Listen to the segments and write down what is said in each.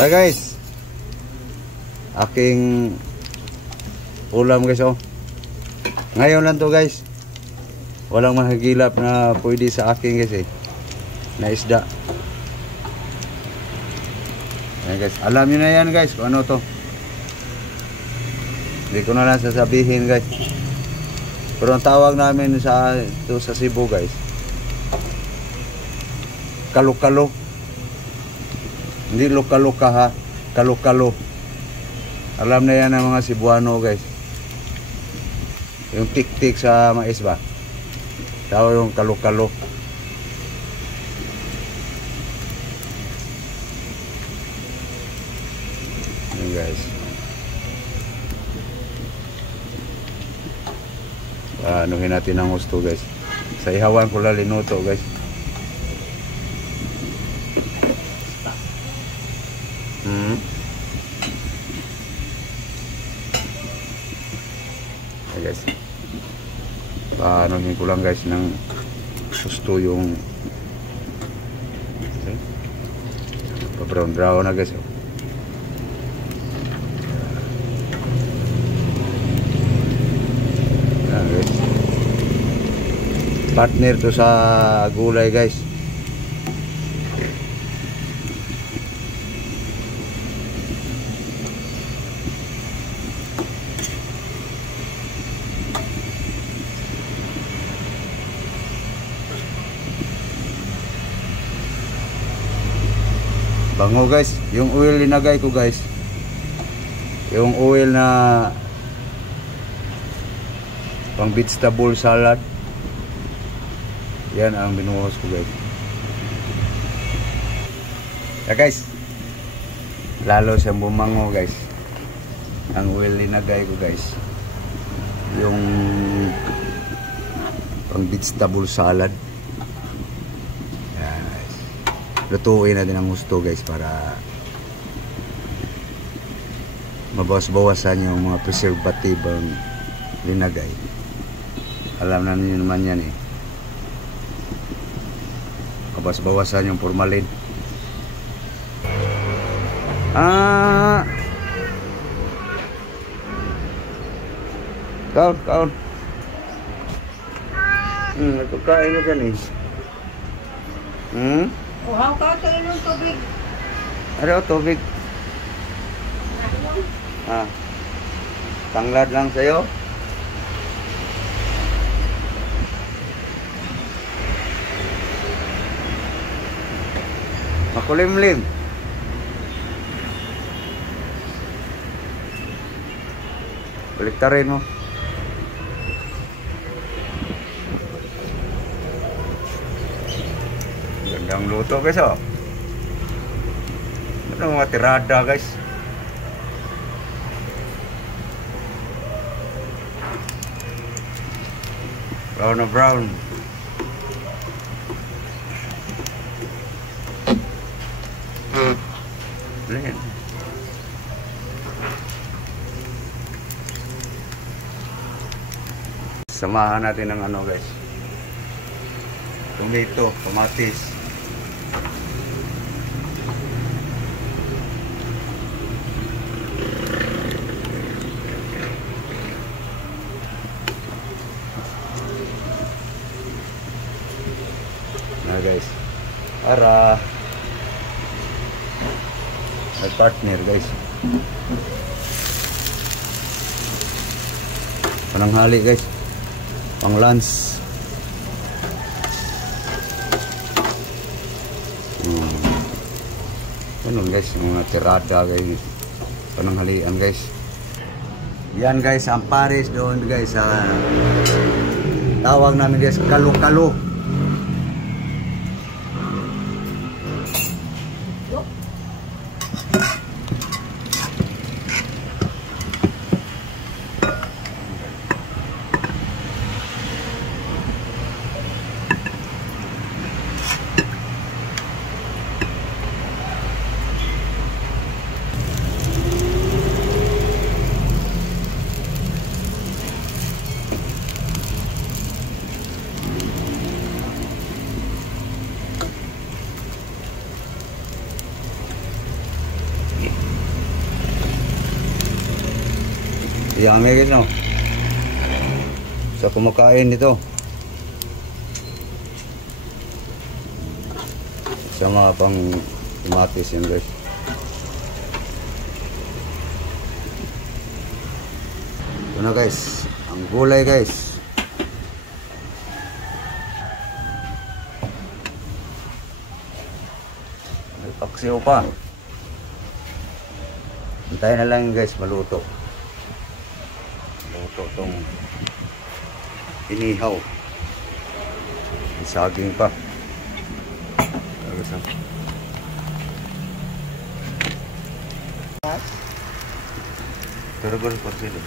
Guys, aking ulam guys oh. Ngayon lang to guys. Walang mahagilap na pwede sa akin guys na isda. Ayan guys, alam niyo na yan guys kung ano to. Hindi ko na lang sasabihin guys. Pero ang tawag namin sa Cebu guys, kalo-kalo. Hindi luka-luka ha, kalo-kalo. Alam na yan ng mga Cebuano guys. Yung tik-tik sa mais ba? Tawag yung kalo-kalo. Yan guys. Anuhin natin ang gusto guys. Sa ihawan ko lang linuto guys. Guys, anuhin ko lang guys ng gusto yung brown na guys. Guys, partner to sa gulay guys. Bango guys, yung oil linagay ko guys. Yung oil na pang vegetable salad. Yan ang binuhos ko guys. Guys, lalo siyang bumango guys. Ang oil linagay ko guys. Yung pang vegetable salad. Lutuin natin ang gusto guys para mabawas-bawasan yung mga preservative ang linagay. Alam na niyo naman yan mabawas-bawasan yung formalin. Kaon. Nagkakain na dyan Uhaw ka, tuloy ng tubig. Ano, tubig? Tanglad lang sa'yo. Makulimlim. Baliktarin mo. Gandang luto guys oh. Ano mga tirada guys. Brown na brown. Ayan. Samahan natin ng ano guys. Tomato, kamatis. Guys, para partner guys, pananghali guys, pang lunch. Ano guys, mga tirada guys, pananghalian guys. Yan guys, ang pares doon guys sa tawag namin guys, kalo-kalo. Yummy guys, no? Sa kumakain nito. Sa mga pang kamatis yan guys. Ito na guys, ang gulay guys. May paksiw pa. Antayin na lang guys, maluto. Luto tong inihaw. May saging pa. Turugol po sila.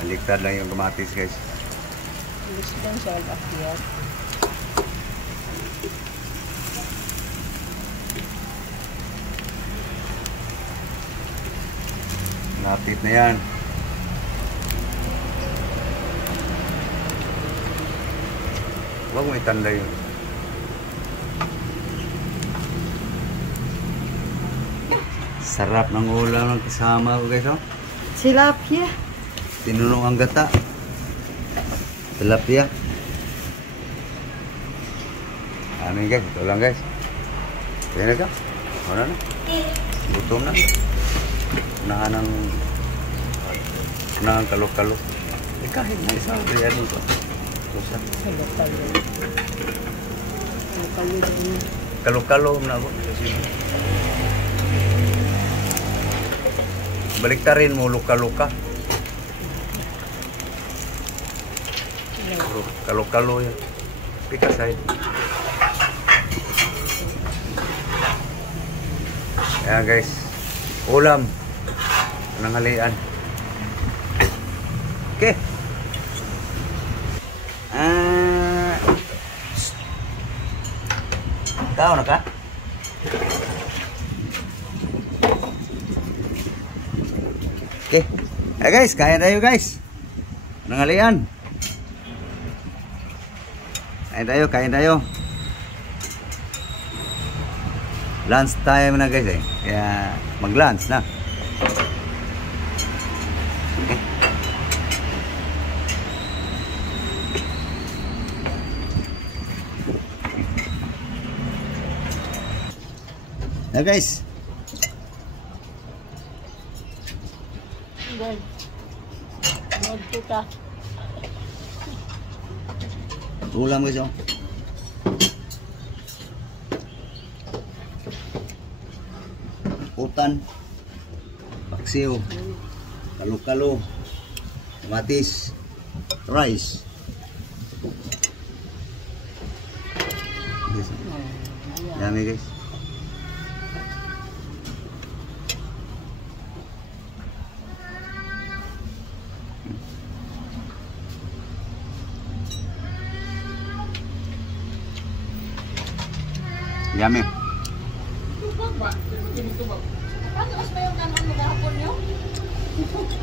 Naligtad lang yung kamatis guys. Gusto lang siya akyat. Lapit na yan. Huwag mo itanda yun. Sarap ng ulam ng kasama ko guys, oh. Tilapia. Tinunong ang gata. Tilapia. Ano yun guys? Ito lang guys. Kaya na ka? Ano na? Gutom na. Unahan ng kalok-kalok. Kahit na isa. Kaya dito. Kalok-kalok na ako. Baliktarin mo luka-luka. Kalo-kalo yan. Pikas ay. Ayan guys. Ulam. Nanghalian. Okay. Tao na ka? Okay. Hey guys, kaya tayo guys. Nanghalian. Kain tayo. Lunch time na guys eh. Kaya mag-lunch na. Okay. Na guys. Magtuta. Ulam guys, oh. Utan, paksiw, kalo-kalo, kamatis, rice. Yummy guys. Yummy. Tubag ba? Tubag. Paano mas ba yung kanan mo gahapon nyo?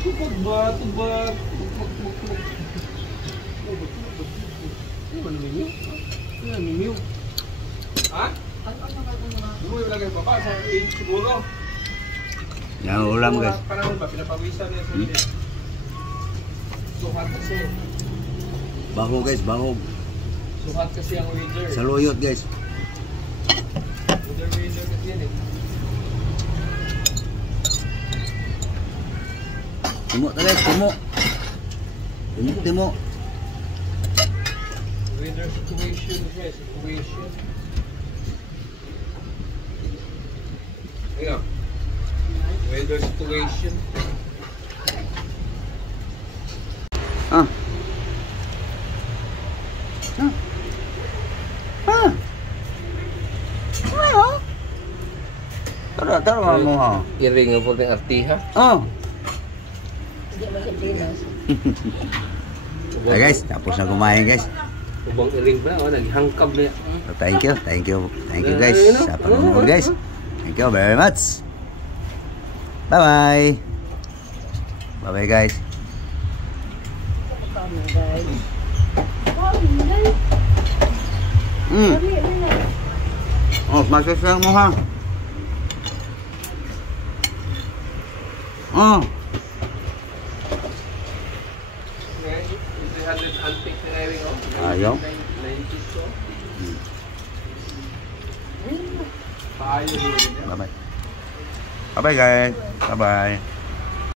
Tubag ba? Tubag. Ano ba namin yun? Ano namin yun? Ha? Ano mo yung lagay pa ba? Sa 8 siguro? Yan ulam guys. Panahon ba? Pinapawisan niya sa hindi. Suhat kasi. Bahog guys, bahog. Suhat kasi ang wager. Saluyot guys. Timo ta guys, timo. Timo. Weather situation guys, situation. Ayan. Weather situation. Ah. Tara mo ha. Iring nga po ng artiha. Oh. Hindi magadinas. Hey guys, tapos na kumain guys. Ubang iring ba? Naghangkab na. So, thank you guys sa panonood guys. Thank you very much. Bye bye guys. Kami guys. Oh, masasayang mo ha. Oh. Ngayon, 300 antique na ngayon, oh. Ayaw. 90s ko. Payo din. Bye bye. Bye bye guys. Bye bye.